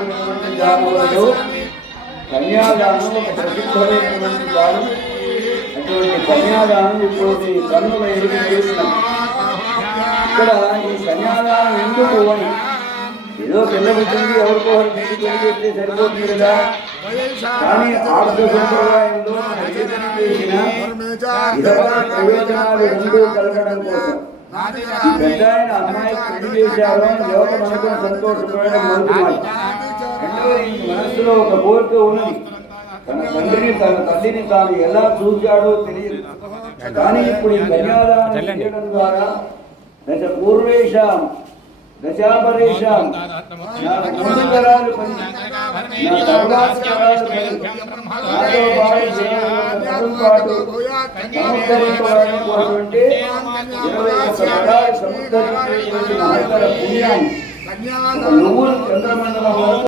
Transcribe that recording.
కూడినటువంటి దానములలో కన్యాదానం ఒక ప్రసిద్ధమైనటువంటి దానం. అటువంటి కన్యాదానం ఇప్పుడు మీ కన్నుల ఎదురు చేస్తున్నాం. ఇక్కడ ఈ కన్యాదానం ఎందుకు అని ఏదో పిల్లబుద్ధి ఎవరికో చేస్తే సరిపోతుంది కదా. కానీ ఆర్థ సంప్రదాయంలో చేసిన ప్రయోజనాలు రెండూ కలగడం కోసం పెద్ద ఆయన అమ్మాయి పెళ్లి చేశారు అని యువత మనకుని సంతోషపడడం మొదటి. రెండవది మనస్సులో ఒక కోరిక ఉన్నది. తన తండ్రిని తన తల్లిని తాను ఎలా చూశాడో తెలియదు. కానీ ఇప్పుడు ఈ కన్యాదానం చేయడం ద్వారా దశ పూర్వేషాం దశాపరేషాం నా ముందు తరాలు పని నా తర్వాత తరాలు పని నాతో పాటు చేయడంపాటు సముద్ధరించబడినటువంటి 21 తరాలు సముద్ధరించేటువంటి మహత్తర పుణ్యాన్ని నువ్వులు చంద్రమండలం